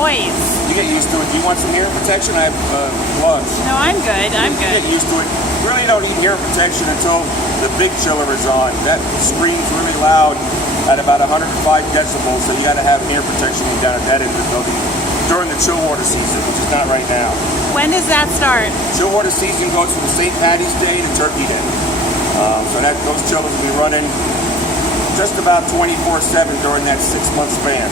noise. You get used to it. Do you want some hearing protection? I have gloves. No, I'm good. I'm You good. get used to it. You really don't need hearing protection until the big chiller is on. That screams really loud at about 105 decibels, so you got to have hearing protection down at that end of the building during the chill water season, which is not right now. When does that start? Chill water season goes from the St. Patty's Day to Turkey Day. So those chillers will be running just about 24/7 during that 6-month span.